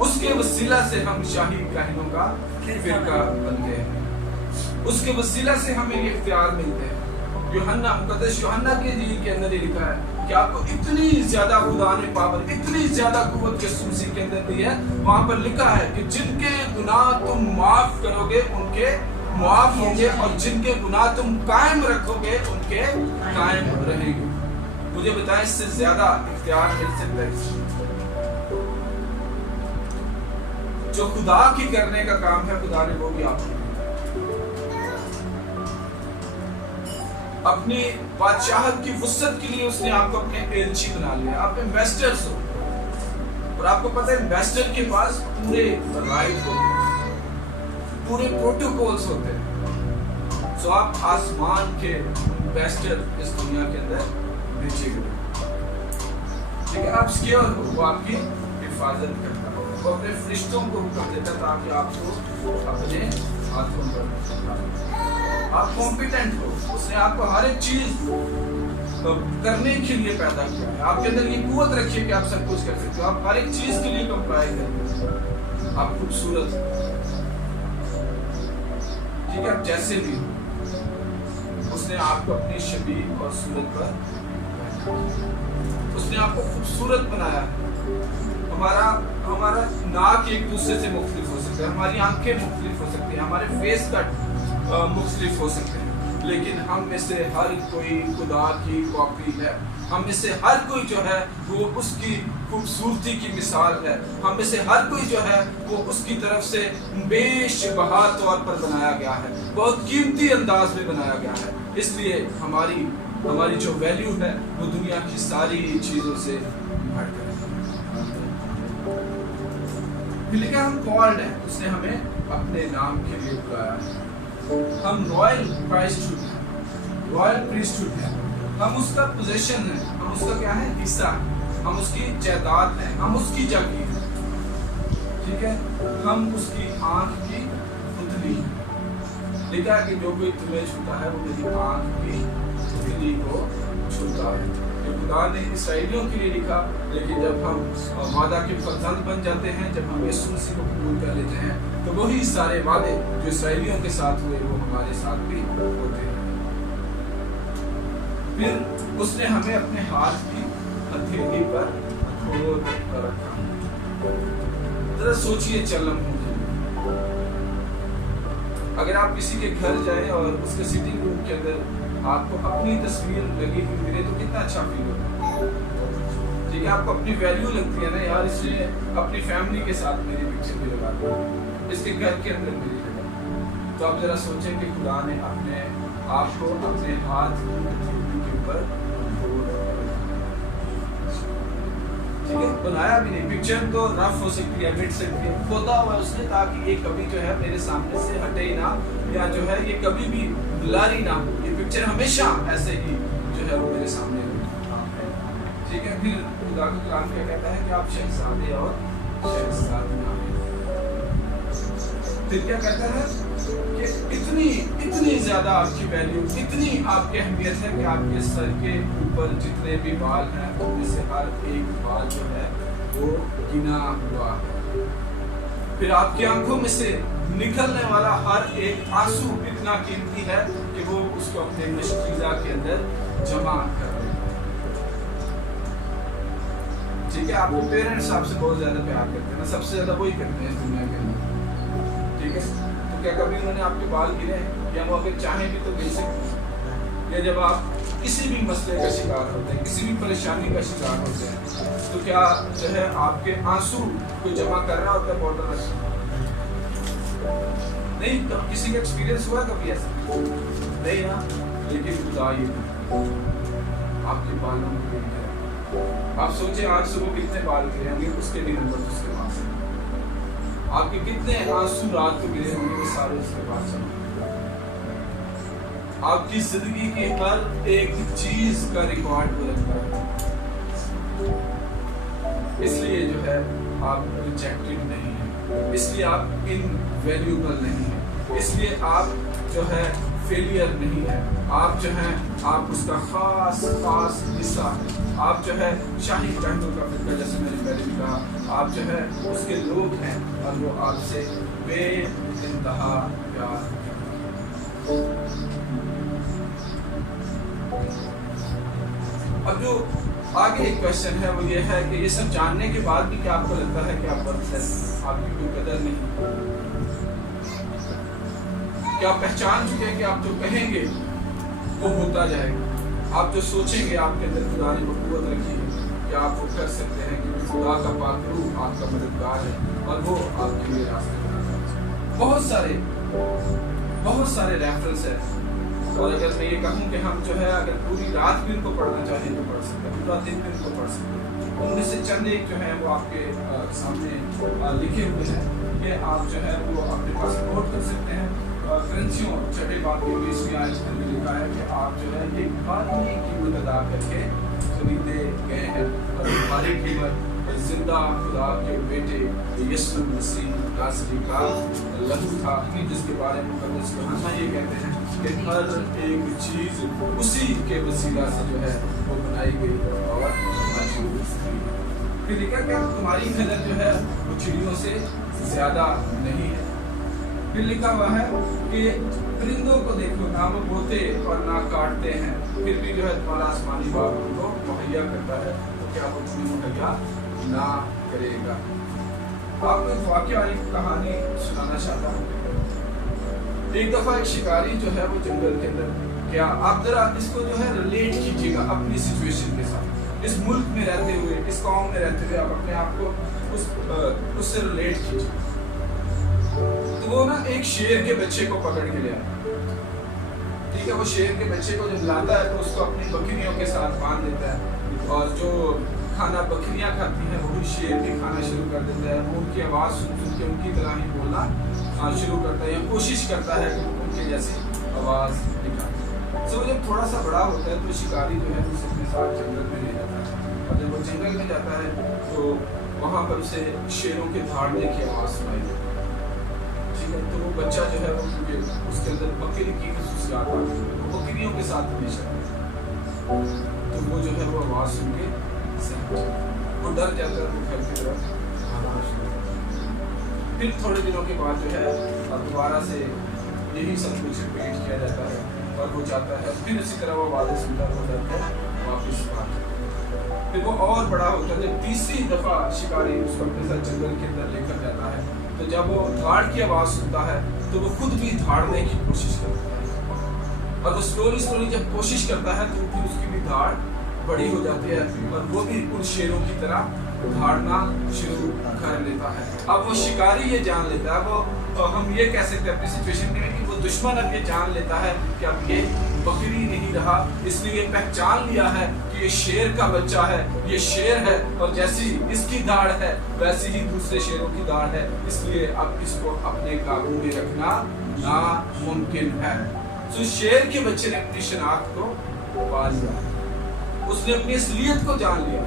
उसके वसीला से हम शाही काहिनों का फिरका बन गए, उसके वसीला से हमें ये इख्तियार मिलते हैं। यूहन्ना, मुकद्दस यूहन्ना के इंजील के अंदर ये लिखा है कि आपको इतनी ज्यादा खुदा ने पावर, इतनी ज्यादा कुव्वत यीशु मसीह के अंदर दी है। वहां पर लिखा है कि जिनके गुनाह तुम माफ करोगे उनके माफ होंगे, और जिनके गुनाह तुम कायम रखोगे उनके कायम रहेंगे। मुझे बताएं इससे ज्यादा इख्तियार मिल सकता है? जो खुदा की करने का काम है, खुदा ने वो भी आपको अपनी बादशाहत की वुसअत के लिए उसने आपको अपने एलची बना लिया। आप इन्वेस्टर्स हो, और आपको पता है इन्वेस्टर के पास पूरे राइट होते हैं, पूरे प्रोटोकॉल्स होते हैं। सो आप आसमान के इन्वेस्टर इस दुनिया के अंदर बेचे गए, लेकिन आप सिक्योर हो, वो आपकी हिफाजत करता है, वो अपने फरिश्तों को हुक्म देता ताकि आपको अपने हाथों पर आप कॉम्पिटेंट हो, उसने आपको हर एक चीज करने के लिए पैदा किया है, आपके अंदर ये कुव्वत रखी है कि आप सब कुछ कर सकते हो, आप हर एक चीज के लिए कंप्लाई करें, आप खूबसूरत, ठीक है, आप जैसे भी हो, उसने आपको अपनी शबीह और सूरत पर, उसने आपको खूबसूरत बनाया है। हमारा नाक एक दूसरे से मुख्तलिफ हो सकता है, हमारी आंखें मुख्तलिफ हो सकती हैं, हमारे फेस कट मुख्तलिफ हो सकते हैं, लेकिन हम में से हर कोई खुदा की कॉपी है, हम में से हर कोई जो है वो उसकी खूबसूरती की मिसाल है, हम में से हर कोई जो है वो उसकी तरफ से बेशबहा तौर पर बनाया गया है, बहुत कीमती अंदाज में बनाया गया है। इसलिए हमारी जो वैल्यू है वो दुनिया की सारी चीज़ों से बढ़कर है। लेकिन हम कॉल्ड हैं, उसने हमें अपने नाम के लिए बुलाया है, हम रॉयल प्राइस्टहुड हैं, रॉयल प्रीस्टहुड हैं, हम उसका पोजीशन है, हम उसका क्या है, हिस्सा, हम उसकी जायदाद हैं, हम उसकी जागीर हैं, ठीक है, हम उसकी आंख की पुतली। लिखा है कि जो कोई तुम्हें छूता है वो मेरी आंख की पुतली को छूता है। तो खुदा ने इसराइलियों के लिए लिखा, लेकिन जब हम वादा के फर्जंद बन जाते हैं, जब हम यीशु मसीह को कबूल कर लेते हैं, तो वही सारे वादे जो इसराइलियों के साथ हुए वो हमारे साथ भी होते हैं। फिर उसने हमें अपने हाथ की हथेली पर रखा। जरा सोचिए चलम, अगर आप किसी के घर जाएं और उसके सिटिंग रूम के अंदर आपको अपनी तस्वीर लगी हुई मिले तो कितना अच्छा फील होता है, ठीक है, आपको अपनी वैल्यू लगती है ना यार, इसलिए अपनी फैमिली के साथ मेरी पिक्चर भी लगा दी, इसके घर के अंदर मेरी लगा। तो आप जरा सोचें कि खुदा ने अपने आप को अपने हाथ के ऊपर, ठीक है, बनाया भी नहीं, पिक्चर तो रफ हो सकती है, मिट सकती है, खोदा हुआ उसने ताकि ये कभी जो है मेरे सामने से हटे ही ना, या जो है ये कभी भी ब्लरी ना हो, ये पिक्चर हमेशा ऐसे ही जो है वो मेरे सामने हो, ठीक है। फिर खुदा का कलाम क्या कहता है कि आप शहजादे और शहजादियां हैं। फिर क्या कहता है कि इतनी ज्यादा आपकी वैल्यू, इतनी आपकी अहमियत है कि आपके सर के ऊपर जितने भी बाल हैं उनमें से हर एक बाल जो है वो गिना हुआ है। फिर आपकी आंखों में से निकलने वाला हर एक आंसू इतना कीमती है कि वो उसको अपने मशकीज़ा के अंदर जमा कर रहे हैं, ठीक है। आपके पेरेंट्स आपसे बहुत ज्यादा प्यार करते हैं ना, सबसे ज्यादा वही करते हैं इस दुनिया के अंदर, ठीक है। तो क्या कभी उन्होंने आपके बाल गिरे हैं, या वो अगर चाहें भी तो गिर सकते हैं? या जब आप किसी भी मसले का शिकार होते हैं, किसी भी परेशानी का शिकार होते हैं, तो क्या जो है आपके आंसू को जमा कर रहा होता है बॉटल रख नहीं? तो किसी का एक्सपीरियंस हुआ कभी ऐसा? नहीं ना। लेकिन खुदा ये आपके बालों को गिरा, आप सोचे आज सुबह कितने बाल गिरे होंगे, उसके भी नंबर उसके पास है। आपके कितने आंसू रात को गिरे होंगे, वो सारे उसके पास है। आपकी जिंदगी की हर एक चीज का रिकॉर्ड वो रखता है, इसलिए जो है आप रिजेक्टेड नहीं है, इसलिए आप इनवैल्यूएबल नहीं है, इसलिए आप जो है फेलियर नहीं है, आप जो है आप उसका खास हिस्सा है, आप जो है शाही पहलू का फिर जैसे मैंने पहले भी कहा, आप जो है उसके लोग हैं और वो आपसे बेइंतहा प्यार। अब जो आगे एक क्वेश्चन है वो ये है कि ये सब जानने के बाद भी क्या आपको लगता है कि आप वर्थलेस, आपकी कोई कदर नहीं? क्या आप पहचान चुके हैं कि आप जो कहेंगे वो होता जाएगा, आप जो सोचेंगे आपके अंदर खुदा ने कुव्वत रखी है कि आप वो कर सकते हैं, कि खुदा का पाक रूह आपका मददगार है और वो आपके लिए रास्ते बनाता है। बहुत सारे रेफरेंस है, और अगर मैं ये कहूँ कि हम जो है अगर पूरी रात भी उनको पढ़ना चाहें तो पढ़ सकते हैं, पूरा दिन भी उनको पढ़ सकते हैं। उनमें से चंद एक जो है वो आपके सामने लिखे हुए हैं कि आप जो है वो अपने पास नोट कर सकते हैं। करंसियों 6 बाब की 20वीं आयत में लिखा है कि आप जो है एक भारी कीमत अदा करके खरीदे गए हैं, और भारी कीमत जिंदा खुदा के बेटे यीशु मसीह नासरी का लहू था, कि जिसके बारे में मुकद्दस यूहन्ना ये कहते हैं कि हर एक चीज उसी के वसीला से जो है वो बनाई गई और मौजूद थी। फिर लिखा कि तुम्हारी कदर जो है वो चिड़ियों से ज्यादा नहीं है। फिर लिखा हुआ है कि परिंदों को देखो, ना वो बोते और ना काटते हैं, फिर भी जो है तुम्हारा आसमानी बाप उनको मुहैया करता है, तो क्या वो तुम्हें मुहैया ना करेगा। आपको एक वाकया, एक कहानी सुनाना चाहता हूँ। एक दफा एक शिकारी जो है वो जंगल के अंदर, क्या आप जरा इसको जो है रिलेट कीजिएगा अपनी सिचुएशन के साथ, इस मुल्क में रहते हुए, इस कौम में रहते हुए आप अपने आप को उससे रिलेट कीजिए। तो वो ना एक शेर के बच्चे को पकड़ के ले आया, ठीक है। वो शेर के बच्चे को जब लाता है तो उसको अपनी बकरियों के साथ बांध देता है, और जो खाना बकरियां खाती हैं वही शेर भी खाना शुरू कर देता है। वो उनकी आवाज़ सुन के उनकी तरह ही बोलना शुरू करता है, या कोशिश करता है कि उनके जैसी आवाज़ निकाले। तो जब थोड़ा सा बड़ा होता है तो शिकारी जो है उसे अपने साथ जंगल में ले जाता है, और जब वो जंगल में जाता है तो वहाँ पर उसे शेरों के दहाड़ने की आवाज़ सुनाई देती है, ठीक है। तो वो बच्चा जो है वो, क्योंकि उसके अंदर बकरी की खसूसियात आती है, वो बकरियों के साथ हमेशा, तो वो जो है वो आवाज़ सुन के वो डर जाता है, वो घर की तरफ भागना शुरू करता है। फिर थोड़े दिनों के बाद जो है दोबारा से यही सब कुछ रिपीट किया जाता है, और वो जाता है, फिर इसी तरह वो आवाज़ें सुनता है, वापस आता है। फिर वो और बड़ा होता है, जब तीसरी दफा शिकारी उसको अपने साथ जंगल के अंदर लेकर जाता है, तो जब वो धाड़ की आवाज़ सुनता है तो वो खुद भी धाड़ने की कोशिश करता है, और वो स्लोली जब कोशिश करता है तो फिर उसकी भी धाड़ बड़ी हो जाती है, और वो भी उन शेरों की तरह धाड़ना शुरू कर लेता है। अब वो शिकारी ये जान लेता है, वो हम ये कह सकते हैं अपनी सिचुएशन में कि वो दुश्मन अब ये जान लेता है कि अब ये बकरी नहीं रहा, इसने ये पहचान लिया है कि ये शेर का बच्चा है, ये शेर है, और जैसी इसकी दाढ़ है वैसी ही दूसरे शेरों की दाढ़ है, इसलिए अब इसको अपने काबू में रखना नामुमकिन है। तो शेर के बच्चे ने अपनी शनाख्त को पा लिया, उसने अपनी असलियत को जान लिया,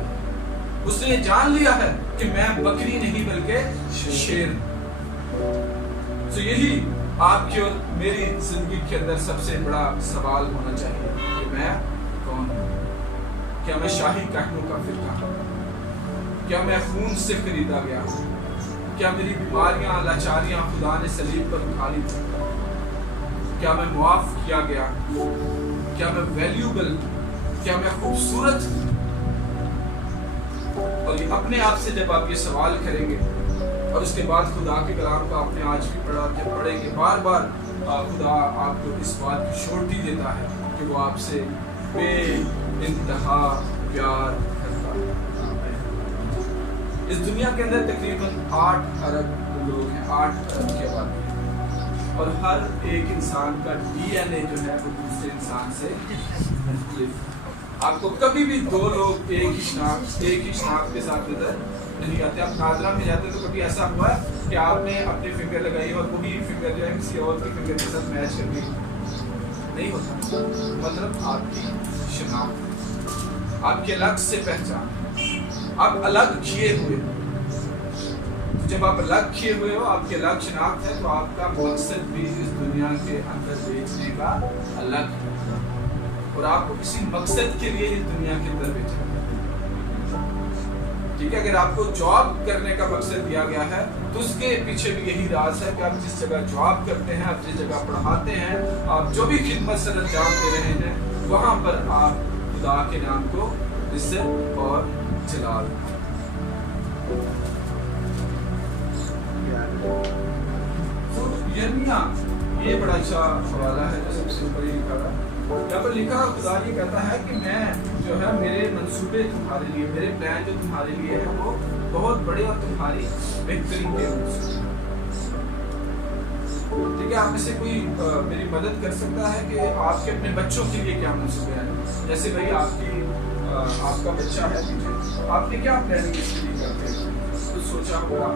उसने जान लिया है कि मैं बकरी नहीं बल्कि शेर। तो यही आपकी और मेरी जिंदगी के अंदर सबसे बड़ा सवाल होना चाहिए कि मैं कौन हूँ। क्या मैं शाही कहनों का फिरका हूँ? क्या मैं खून से खरीदा गया हूँ? क्या मेरी बीमारियां, लाचारियां खुदा ने सलीब पर उठा ली थी? क्या मैं मुआफ किया गया? क्या मैं वैल्यूबल? क्या मैं खूबसूरत? और अपने आप से जब आप ये सवाल करेंगे, और उसके बाद खुदा के कलाम का आपने आज भी पढ़ा, जब पढ़ेंगे बार बार, खुदा आपको इस बात की श्योरिटी देता है कि वो आपसे बेइंतहा प्यार करता है। इस दुनिया के अंदर तकरीबन 8 अरब लोग हैं, 8 अरब की आबादी है, और हर एक इंसान का DNA जो है वो दूसरे इंसान से मुख्तलिफ। आपको कभी भी दो लोग एक ही शनाख्त के साथ नजर नहीं आते। आप नाजरा में जाते तो कभी ऐसा हुआ कि आपने अपनी फिंगर लगाई और वही फिंगर जो है किसी और की फिंगर के साथ मैच कर गई? नहीं होता। मतलब आपकी शनाख्त, आपके अलग से पहचान, आप अलग किए हुए। जब आप अलग किए हुए हो, आपके अलग शनाख्त है, तो आपका मकसद भी इस दुनिया के अंदर बेचने का अलग है, और आपको किसी मकसद के लिए इस दुनिया के अंदर बेचा। ठीक है, अगर आपको जॉब करने का मकसद दिया गया है तो उसके पीछे भी यही राज है कि आप जिस जगह जॉब करते हैं, आप जिस जगह पढ़ाते हैं, आप जो भी खिदमत सर अंजाम दे रहे हैं, वहां पर आप खुदा के नाम को इज्जत और जलाल। तो यर्मिया ये बड़ा अच्छा हवाला है जो सबसे ऊपर लिखा था। यहाँ पर लिखा खुदा ये कहता है कि मैं जो है मेरे मंसूबे तुम्हारे लिए, मेरे प्लान जो तुम्हारे लिए है वो बहुत बड़े और तुम्हारी बेहतरीन के मंसूबे। ठीक है, आप में से कोई मेरी मदद कर सकता है कि आपके अपने बच्चों के लिए क्या मंसूबे हैं? जैसे भाई आपका बच्चा है, आपने क्या प्लानिंग इसके लिए करते हैं? कुछ सोचा होगा?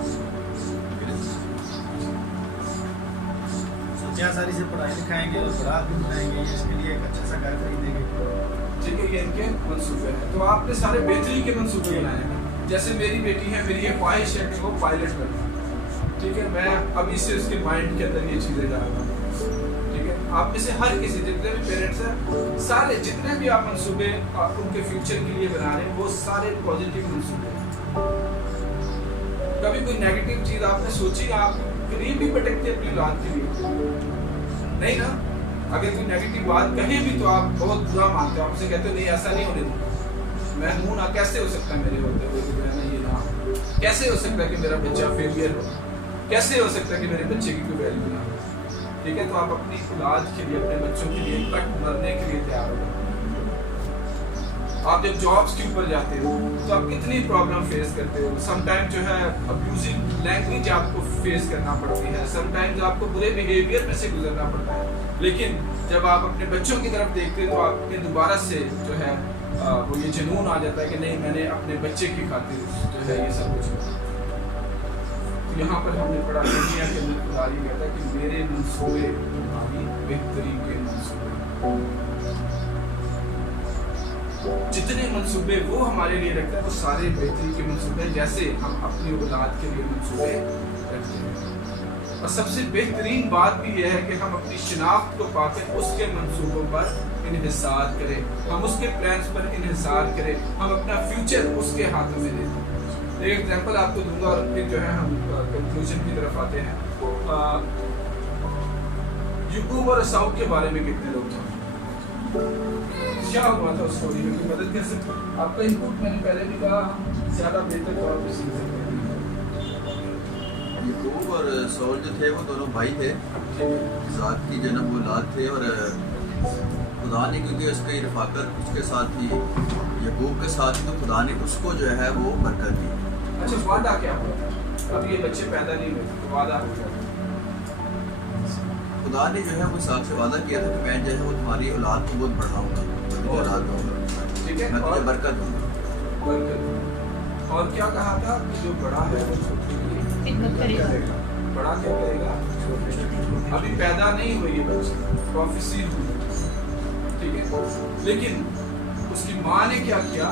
सारी से पढ़ाई लिखाएंगे और पढ़ा भी बनाएंगे, इसके लिए एक अच्छा सा घर खरीदेंगे। ठीक है, ये इनके मंसूबे हैं। तो आपने सारे बेहतरी के मंसूबे बनाए हैं, जैसे मेरी बेटी है, मेरी ये ख्वाहिश है कि वो पायलट बने, ठीक है, मैं अभी से उसके माइंड के अंदर ये चीज़ें डाल रहा हूँ, ठीक है। आप में से हर किसी, जितने भी पेरेंट्स हैं, सारे जितने भी आप मंसूबे आप उनके फ्यूचर के लिए बना रहे हैं, वो सारे पॉजिटिव मंसूबे हैं। कभी कोई नेगेटिव चीज़ आपने सोची, आप करीब भी भटकते अपनी औलाद के लिए? नहीं ना। अगर कोई नेगेटिव बात कहे भी तो आप बहुत बुरा मानते हो, आप उसे कहते हो नहीं ऐसा नहीं होने दूंगा, मैं हूँ ना, कैसे हो सकता है मेरे होते हुए कि मैं ये ना, कैसे हो सकता है कि मेरा बच्चा फेलियर हो, कैसे हो सकता है कि मेरे बच्चे की कोई वैल्यू ना हो, ठीक है। तो आप अपनी औलाद के लिए, अपने बच्चों के लिए कट मरने के लिए तैयार हो। आप जब जॉब्स के ऊपर जाते हो तो आप कितनी प्रॉब्लम फेस करते हो, समटाइम जो है अब्यूजिव लैंग्वेज आपको फेस करना पड़ती है, समटाइम्स आपको बुरे बिहेवियर में से गुजरना पड़ता है, लेकिन जब आप अपने बच्चों की तरफ देखते हो तो आपके दोबारा से जो है वो ये जुनून आ जाता है कि नहीं, मैंने अपने बच्चे की खातिर जो है ये सब कुछ किया। तो यहाँ पर हमने पढ़ा दुनिया के अंदर खुदा ये कहता है कि मेरे मंसूबे तुम्हारी बेहतरी के मंसूबे, जितने मंसूबे वो हमारे लिए रखता है वो सारे बेहतरी के मंसूबे हैं, जैसे हम अपनी औलाद के लिए मंसूबे रखते हैं। और सबसे बेहतरीन बात भी यह है कि हम अपनी शिनाख्त को पाकर उसके मंसूबों पर इन्हिसार करें, हम उसके प्लान्स पर इन्हिसार करें, हम अपना फ्यूचर उसके हाथों में दें। एक एग्जांपल आपको दूंगा और फिर जो है हम कंक्लूजन की तरफ आते हैं। याकूब और एसाउ के बारे में कितने लोग जानते हैं? क्या हुआ था उस स्टोरी में, कोई मदद कर सकते हैं? आपका इनपुट मैंने पहले भी कहा, ज्यादा बेहतर तौर पर सीख सकते हैं। याकूब और सौल जो थे वो दोनों भाई थे, ज़ात की जन्म वो औलाद थे, और खुदा ने क्योंकि उसकी रफाकत उसके साथ थी, याकूब के साथ, तो खुदा ने उसको जो है वो बरकत दी। अच्छा, वादा क्या हुआ? अब ये बच्चे पैदा नहीं हुए तो वादा हो गया। खुदा ने जो है वो साथ से वादा किया था कि मैं जो है वो तुम्हारी औलाद को बहुत बढ़ाऊंगा, औलाद दूंगा, ठीक है, मैं और तुझे बरकत दूंगा। बरकत। और क्या कहा था कि जो बड़ा है वो छोटे की खिदमत करेगा। बड़ा क्या करेगा? छोटे। अभी पैदा नहीं हुई ये बच्चे, प्रोफेसी हुई, ठीक है, लेकिन उसकी माँ ने क्या किया?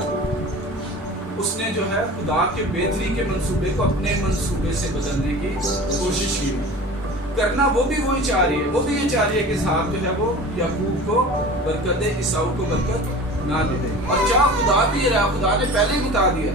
उसने जो है खुदा के बेहतरी के मंसूबे को अपने मंसूबे से बदलने की कोशिश की। करना वो भी वही चाह रही है, वो भी ये चाह रही है कि साहब जो है वो याकूब को बरकत दे, ईसाऊ को बरकत ना दे दे। और चाह खुदा भी रहा, खुदा ने पहले ही बता दिया,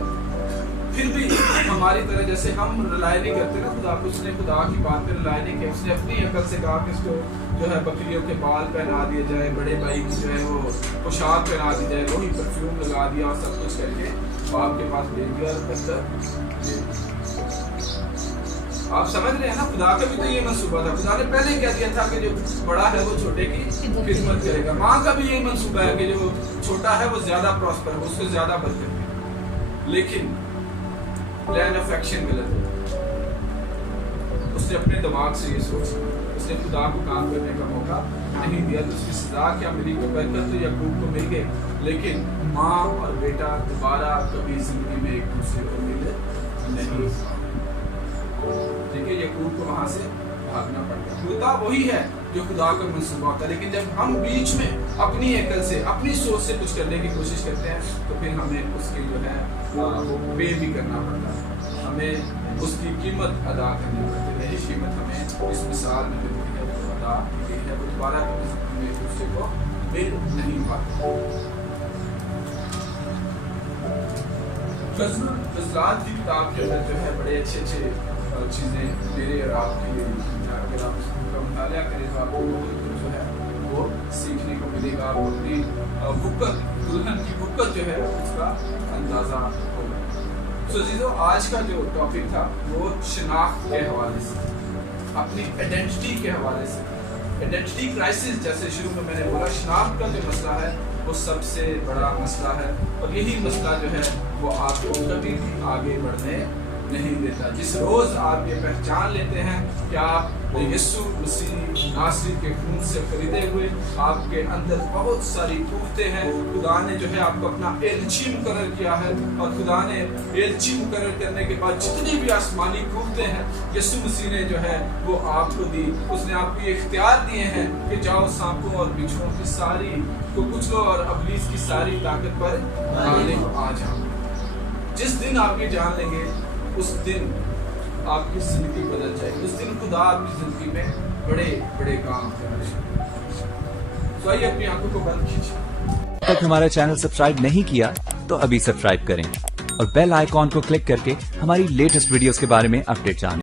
फिर भी हमारी तरह जैसे हम रिलाय नहीं करते ना खुदा को, उसने खुदा की बात पे रिलाय नहीं किया, उसने अपनी अकल से कहा कि इसको जो है बकरियों के बाल पहना दिए जाए, बड़े भाई की जो है वो पोशाक पहना दी जाए, वही परफ्यूम लगा दिया और सब कुछ करके बाप के पास भेज दिया और बच्चा। आप समझ रहे हैं ना, खुदा का भी तो ये मंसूबा था। खुदा ने पहले क्या दिया था कि जो बड़ा है वो छोटे की खिदमत करेगा। माँ का भी ये मंसूबा है कि जो छोटा है वो ज्यादा प्रॉस्पर हो, उसको ज्यादा बरकत दे। लेकिन प्लान ऑफ एक्शन गलत है। उसने अपने दिमाग से ये सोचा, उसने खुदा को काम करने का मौका नहीं दिया, तो उसकी सजा क्या मिली? बरकत तो याकूब को मिल गई, लेकिन माँ और बेटा दोबारा कभी जिंदगी में एक दूसरे को मिले नहीं। ठीक है, याकूब को वहां से भागना पड़ गया। खुदा वही है जो खुदा का मंसूबा होता है, लेकिन जब हम बीच में अपनी अकल से, अपनी सोच से कुछ करने की कोशिश करते हैं तो फिर हमें उसकी जो है वो पे भी करना पड़ता है, हमें उसकी कीमत अदा करनी पड़ती है। यही कीमत हमें इस मिसाल में मिलती है, वो अदा की गई है, वो दोबारा हमें एक दूसरे को मिल नहीं पाता। ग़ज़लात की किताब के अंदर जो है बड़े अच्छे अच्छे चीज़ें मेरे और आपके लिए लिखी हैं। अगर आप उसका मुताला करें तो आपको जो है वो सीखने को मिलेगा, आपको अपनी वक़्त, दुल्हन की वक़्त जो है उसका अंदाज़ा होगा। तो अज़ीज़ों, आज का जो टॉपिक था वो शिनाख्त के हवाले से, अपनी आइडेंटिटी के हवाले से, आइडेंटिटी क्राइसिस, जैसे शुरू में मैंने बोला, शिनाख्त का जो मसला है वो सबसे बड़ा मसला है, और यही मसला जो है वो आपको कभी भी आगे बढ़ने नहीं देता। जिस रोज़ आप ये पहचान लेते हैं कि आप यीशु मसीह नासरी के खून से खरीदे हुए, आपके अंदर बहुत सारी कुव्वतें हैं, खुदा ने जो है आपको अपना एलची मुकर्रर किया है, और खुदा ने एलची मुकर्रर करने के बाद जितनी भी आसमानी कुव्वतें हैं यीशु मसीह ने जो है वो आपको दी। उसने आपको ये इख्तियार दिए हैं कि जाओ सांपों और बिच्छुओं की सारी को कुचलो और इब्लीस की सारी ताकत पर आ जाओ। तो अज़ीज़ों, आज का जो टॉपिक था वो शिनाख्त के हवाले से, अपनी आइडेंटिटी के हवाले से, अपनी वक़्त के हवाले से, और जिस दिन आप ये जान लेंगे उस दिन आपकी जिंदगी बदल जाएगी, उस दिन खुदा आपकी जिंदगी में बड़े बड़े काम करेगा। तो आइए अपनी आंखों को बंद कीजिए। तक हमारा चैनल सब्सक्राइब नहीं किया तो अभी सब्सक्राइब करें और बेल आइकॉन को क्लिक करके हमारी लेटेस्ट वीडियोस के बारे में अपडेट जानें।